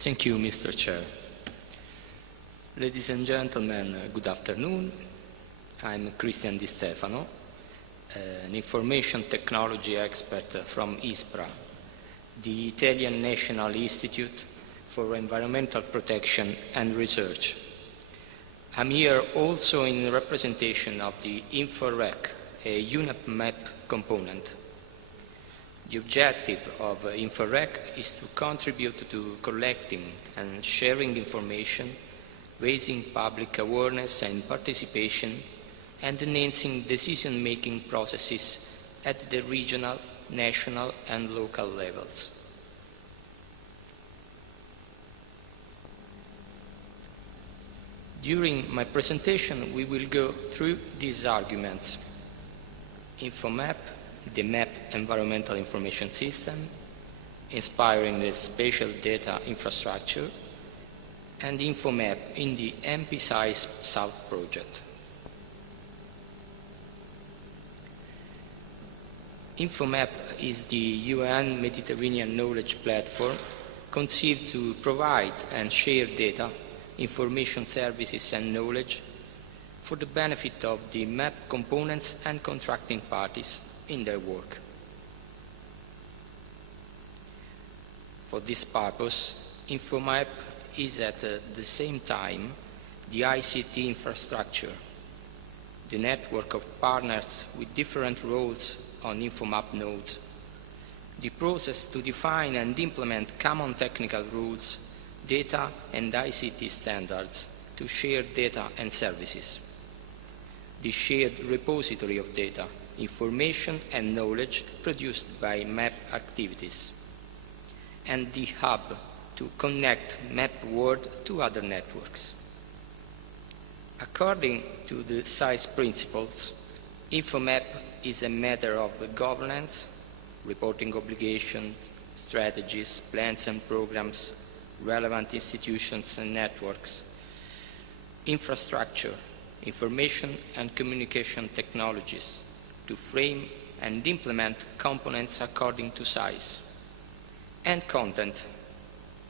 Thank you, Mr. Chair. Ladies and gentlemen, good afternoon. I'm Cristian Di Stefano, an information technology expert from ISPRA, the Italian National Institute for Environmental Protection and Research. I'm here also in representation of the InfoRec, a UNEP map component. The objective of InfoRec is to contribute to collecting and sharing information, raising public awareness and participation, and enhancing decision-making processes at the regional, national, and local levels. During my presentation, we will go through these arguments. InfoMap, the map environmental information system, inspiring the spatial data infrastructure, and InfoMap in the MP-SIZE South project. InfoMap is the UN Mediterranean Knowledge Platform conceived to provide and share data, information services and knowledge for the benefit of the map components and contracting parties in their work. For this purpose, InfoMap is at the same time the ICT infrastructure, the network of partners with different roles on InfoMap nodes, the process to define and implement common technical rules, data and ICT standards to share data and services, the shared repository of data, information and knowledge produced by map activities, and the hub to connect map world to other networks. According to the SIZE principles, InfoMap is a matter of governance, reporting obligations, strategies, plans and programs, relevant institutions and networks, infrastructure, information and communication technologies to frame and implement components according to size, and content,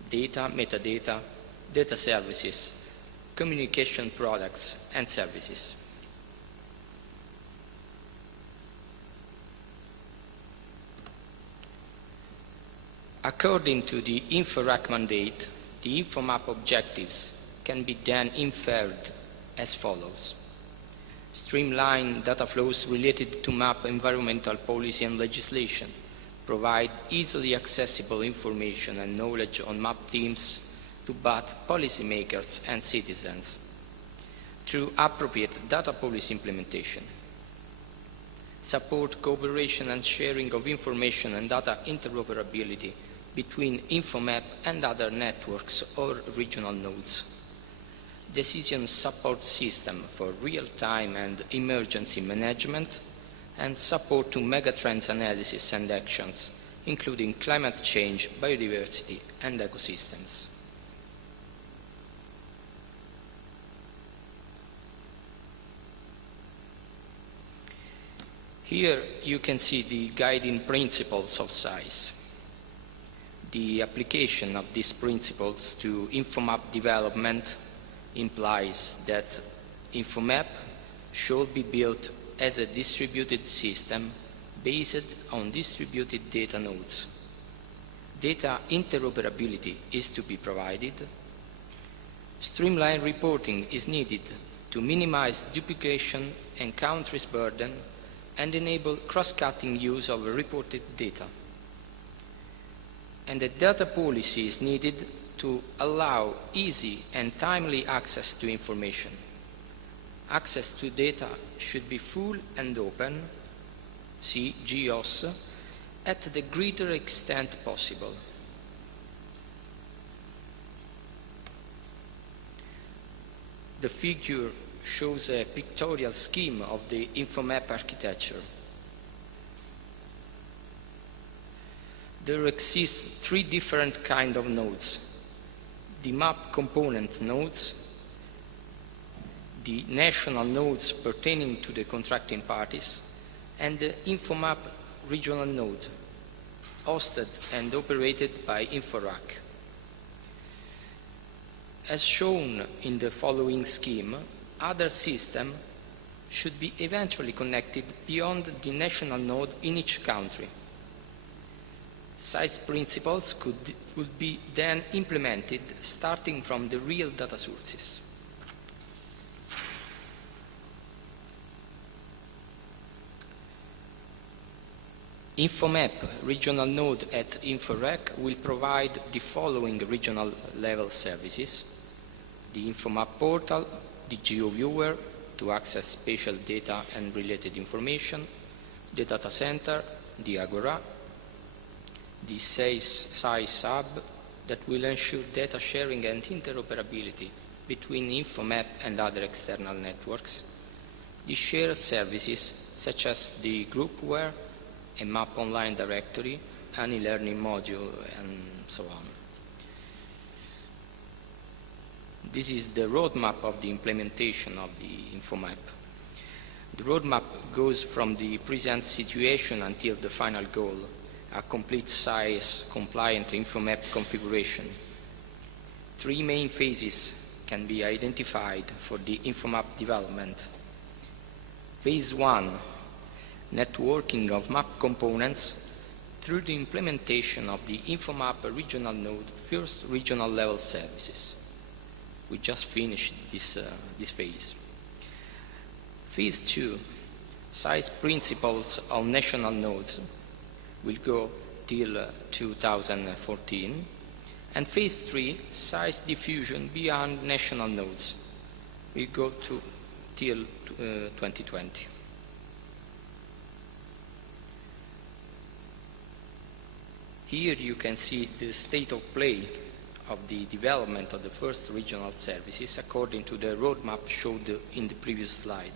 data, metadata, data services, communication products and services. According to the InfoRec mandate, the InfoMap objectives can be then inferred as follows. Streamline data flows related to map environmental policy and legislation, provide easily accessible information and knowledge on map themes to both policymakers and citizens through appropriate data policy implementation. Support cooperation and sharing of information and data interoperability between InfoMap and other networks or regional nodes. Decision support system for real-time and emergency management, and support to megatrends analysis and actions, including climate change, biodiversity, and ecosystems. Here you can see the guiding principles of SIZE. The application of these principles to InfoMap development implies that InfoMap should be built as a distributed system based on distributed data nodes. Data interoperability is to be provided. Streamlined reporting is needed to minimize duplication and countries' burden and enable cross-cutting use of reported data. And a data policy is needed to allow easy and timely access to information. Access to data should be full and open, see GEOS, at the greater extent possible. The figure shows a pictorial scheme of the InfoMap architecture. There exist three different kinds of nodes. The map component nodes, the national nodes pertaining to the contracting parties, and the InfoMap regional node, hosted and operated by InfoRec. As shown in the following scheme, other systems should be eventually connected beyond the national node in each country. Size principles would be then implemented starting from the real data sources. InfoMap regional node at InfoRec will provide the following regional level services: the InfoMap portal, the GeoViewer to access spatial data and related information, the data center, the Agora, the size hub that will ensure data sharing and interoperability between InfoMap and other external networks, the shared services such as the groupware, a map online directory, an e-learning module, and so on. This is the roadmap of the implementation of the InfoMap. The roadmap goes from the present situation until the final goal, a complete size compliant InfoMap configuration. Three main phases can be identified for the InfoMap development. Phase 1, networking of map components through the implementation of the InfoMap regional node first regional level services. We just finished this phase. Phase 2, size principles on national nodes, will go till 2014. And phase 3, size diffusion beyond national nodes, will go till 2020. Here you can see the state of play of the development of the first regional services according to the roadmap showed in the previous slide.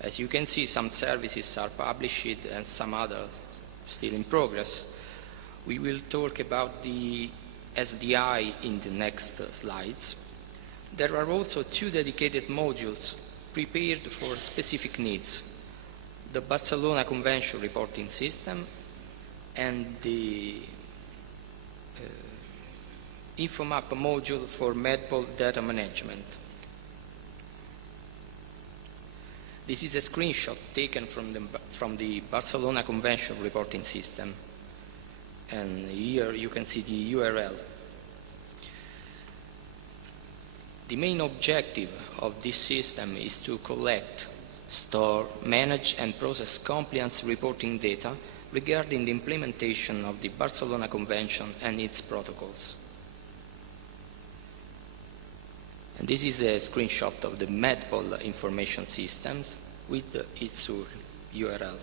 As you can see, some services are published and some others still in progress. We will talk about the SDI in the next slides. There are also two dedicated modules prepared for specific needs: the Barcelona Convention reporting system and the InfoMap module for MedPol data management. This is a screenshot taken from the Barcelona Convention reporting system, and here you can see the URL. The main objective of this system is to collect, store, manage and process compliance reporting data regarding the implementation of the Barcelona Convention and its protocols. And this is a screenshot of the MedPol information systems with its URL.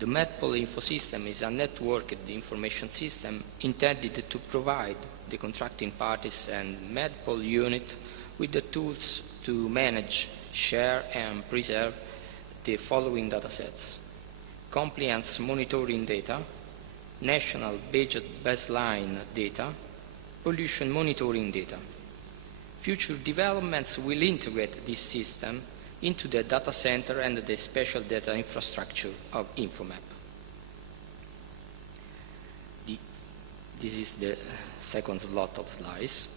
The MedPol info system is a networked information system intended to provide the contracting parties and MedPol unit with the tools to manage, share and preserve the following datasets: compliance monitoring data, national budget baseline data, pollution monitoring data. Future developments will integrate this system into the data center and the spatial data infrastructure of InfoMap. This is the second lot of slides.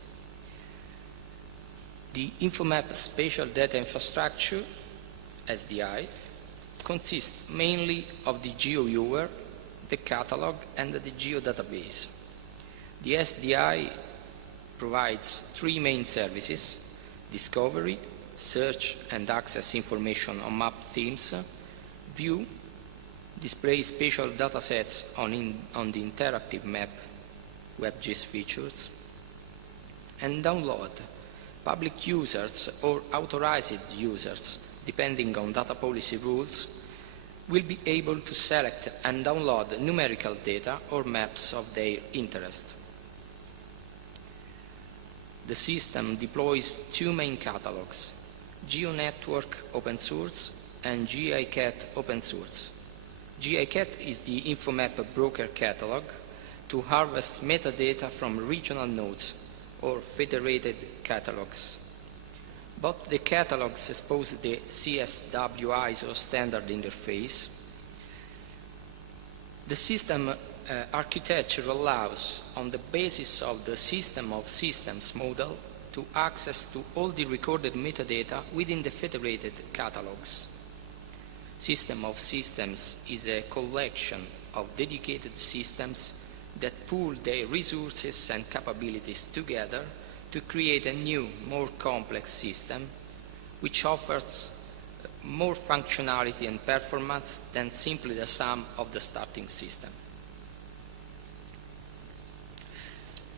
The InfoMap spatial data infrastructure, SDI, consists mainly of the GeoViewer, the catalog, and the geodatabase. The SDI provides three main services: discovery, search and access information on map themes, view, display spatial datasets on the interactive map, WebGIS features, and download. Public users or authorized users, depending on data policy rules, will be able to select and download numerical data or maps of their interest. The system deploys two main catalogs: GeoNetwork open source and GICAT open source. GICAT is the InfoMap broker catalog to harvest metadata from regional nodes or federated catalogs. Both the catalogs expose the CSW ISO standard interface. The system architecture allows, on the basis of the system of systems model, to access to all the recorded metadata within the federated catalogs. System of systems is a collection of dedicated systems that pool their resources and capabilities together to create a new, more complex system which offers more functionality and performance than simply the sum of the starting system.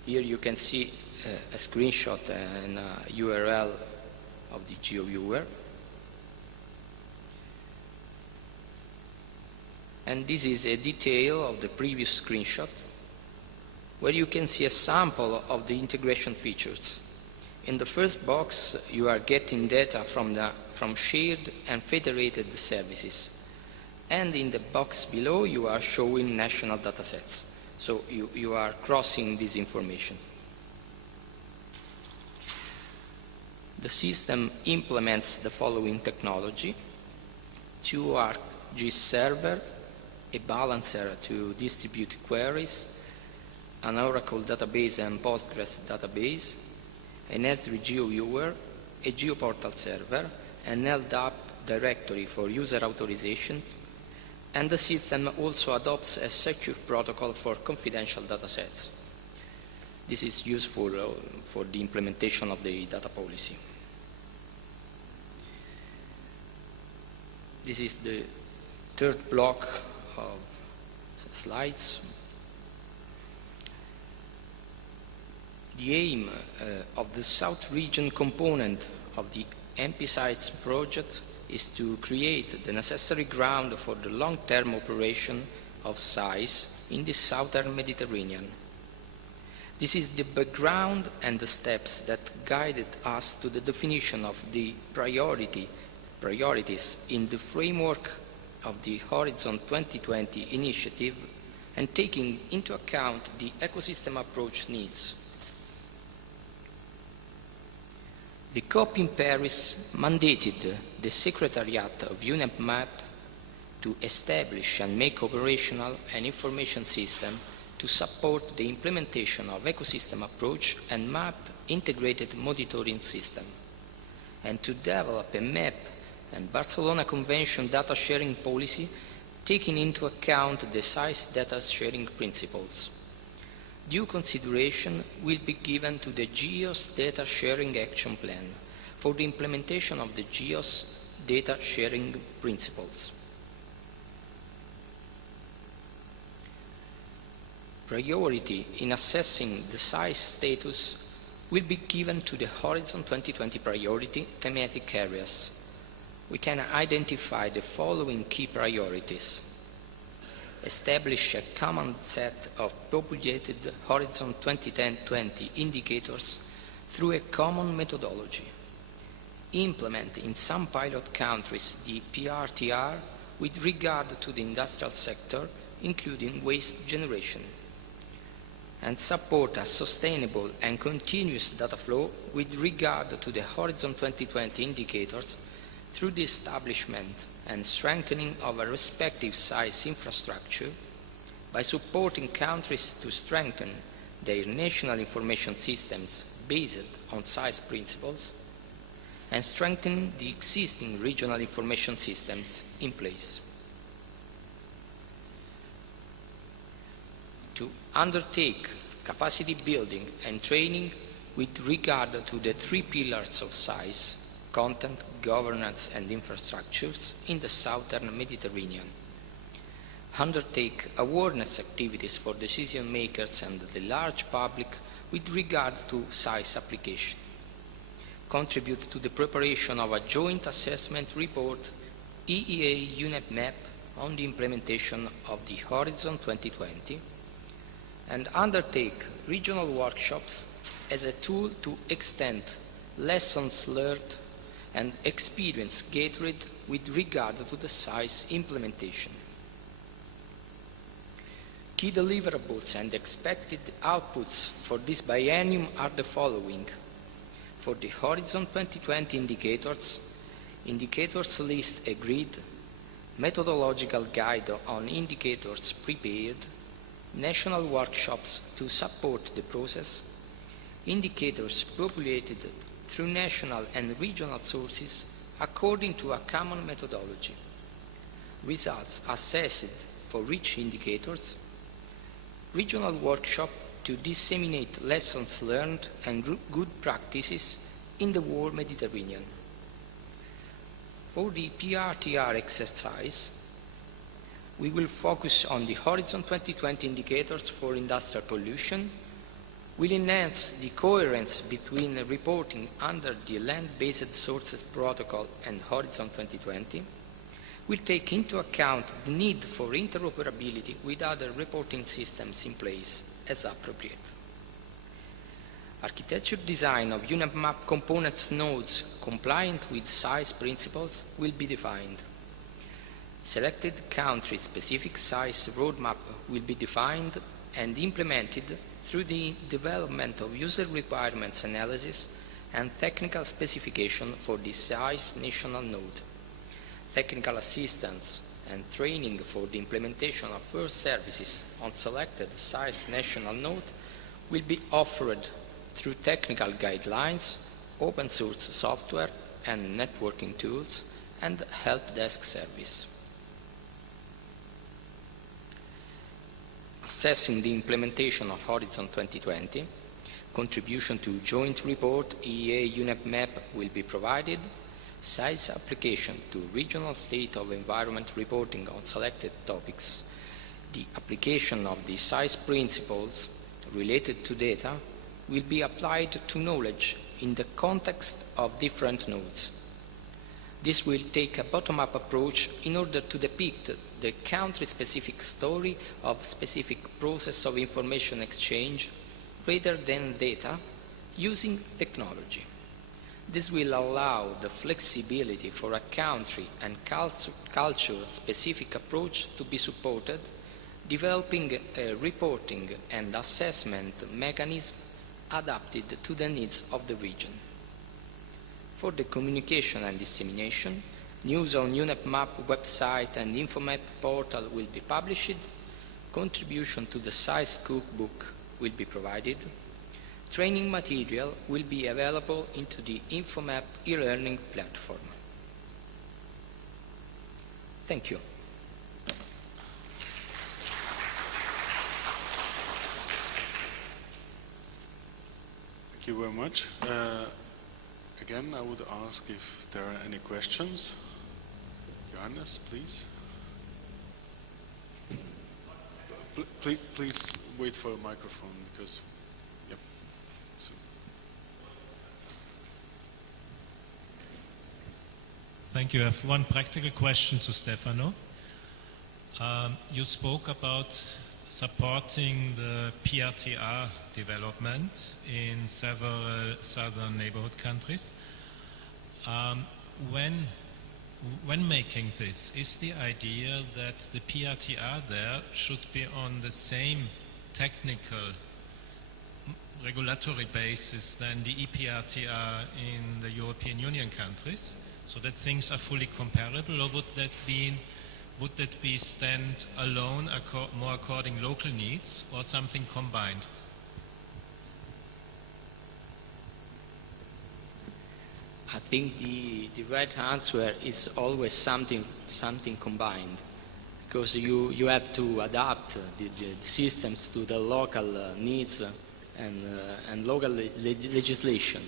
Here you can see a screenshot and a URL of the GeoViewer. And this is a detail of the previous screenshot, where you can see a sample of the integration features. In the first box, you are getting data from shared and federated services. And in the box below, you are showing national datasets. So you are crossing this information. The system implements the following technology: 2RG server, a balancer to distribute queries, an Oracle database and Postgres database, an S3 GeoViewer, a GeoPortal server, an LDAP directory for user authorizations, and the system also adopts a secure protocol for confidential datasets. This is useful for the implementation of the data policy. This is the third block of slides. The aim of the South Region component of the MP Sites project is to create the necessary ground for the long-term operation of SAIS in the southern Mediterranean. This is the background and the steps that guided us to the definition of the priorities in the framework of the Horizon 2020 initiative and taking into account the ecosystem approach needs. The COP in Paris mandated the Secretariat of UNEP-MAP to establish and make operational an information system to support the implementation of ecosystem approach and MAP integrated monitoring system, and to develop a MAP and Barcelona Convention data sharing policy taking into account the SAIS data sharing principles. Due consideration will be given to the GEOS Data Sharing Action Plan for the implementation of the GEOS data sharing principles. Priority in assessing the SAIS status will be given to the Horizon 2020 priority thematic areas. We can identify the following key priorities: establish a common set of populated Horizon 2020 indicators through a common methodology. Implement in some pilot countries the PRTR with regard to the industrial sector, including waste generation. And support a sustainable and continuous data flow with regard to the Horizon 2020 indicators through the establishment and strengthening of a respective SAIS infrastructure by supporting countries to strengthen their national information systems based on SAIS principles and strengthen the existing regional information systems in place. To undertake capacity building and training with regard to the three pillars of SAIS: content, governance, and infrastructures in the southern Mediterranean. Undertake awareness activities for decision makers and the large public with regard to SAIS application. Contribute to the preparation of a joint assessment report, EEA UNEP-MAP, on the implementation of the Horizon 2020, and undertake regional workshops as a tool to extend lessons learned and experience gathered with regard to the SAIS implementation. Key deliverables and expected outputs for this biennium are the following. For the Horizon 2020 indicators list agreed, methodological guide on indicators prepared, national workshops to support the process, indicators populated through national and regional sources according to a common methodology, results assessed for each indicators, regional workshop to disseminate lessons learned and good practices in the whole Mediterranean. For the PRTR exercise, we will focus on the Horizon 2020 indicators for industrial pollution, will enhance the coherence between reporting under the Land-Based Sources Protocol and Horizon 2020, will take into account the need for interoperability with other reporting systems in place as appropriate. Architecture design of UNEP-MAP components nodes compliant with size principles will be defined. Selected country-specific size roadmap will be defined and implemented through the development of user requirements analysis and technical specification for the size national node. Technical assistance and training for the implementation of first services on selected size national node will be offered through technical guidelines, open source software and networking tools, and help desk service. Assessing the implementation of Horizon 2020, contribution to joint report EEA UNEP-MAP will be provided, size application to regional state of environment reporting on selected topics, the application of the size principles related to data will be applied to knowledge in the context of different nodes. This will take a bottom-up approach in order to depict the country-specific story of specific process of information exchange rather than data using technology. This will allow the flexibility for a country and culture-specific approach to be supported, developing a reporting and assessment mechanism adapted to the needs of the region. For the communication and dissemination, news on UNEP-MAP website and InfoMap portal will be published, contribution to the size cookbook will be provided, training material will be available into the InfoMap e-learning platform. Thank you. Thank you very much. Again, I would ask if there are any questions. Johannes, please. Please wait for a microphone because, yep. So. Thank you. I have one practical question to Stefano. You spoke about supporting the PRTR development in several southern neighborhood countries. When making this, is the idea that the PRTR there should be on the same technical regulatory basis than the EPRTR in the European Union countries, so that things are fully comparable, or would that be stand alone, more according local needs, or something combined? I think the right answer is always something combined, because you have to adapt the systems to the local needs and local legislation.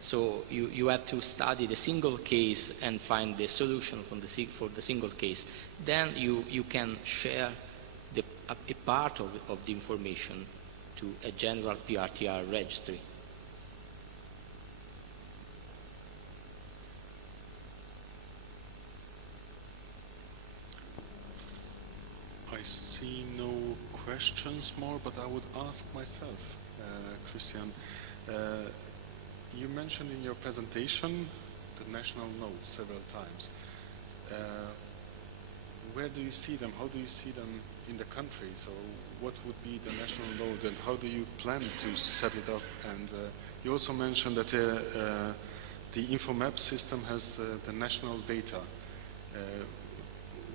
So you have to study the single case and find the solution for the single case. Then you can share a part of the information to a general PRTR registry. I see no questions more, but I would ask myself, Christian, you mentioned in your presentation the national nodes several times. Where do you see them? How do you see them in the country? So what would be the national node and how do you plan to set it up? And you also mentioned that the InfoMap system has the national data.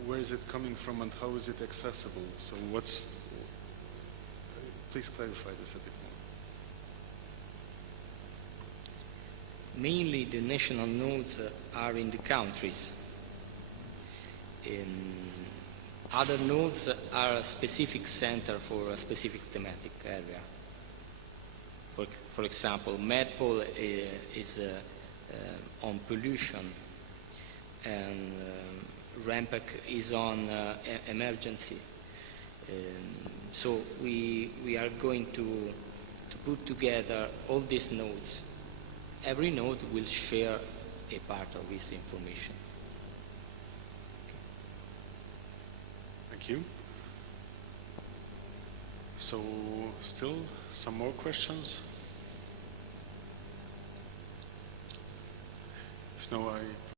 Where is it coming from and how is it accessible? So please clarify this a bit more. Mainly the national nodes are in the countries. Other nodes are a specific center for a specific thematic area. For example, MedPol is on pollution, and RAMPEC is on emergency. So we are going to put together all these nodes. Every node will share a part of this information. Thank you. So, still some more questions? If no, I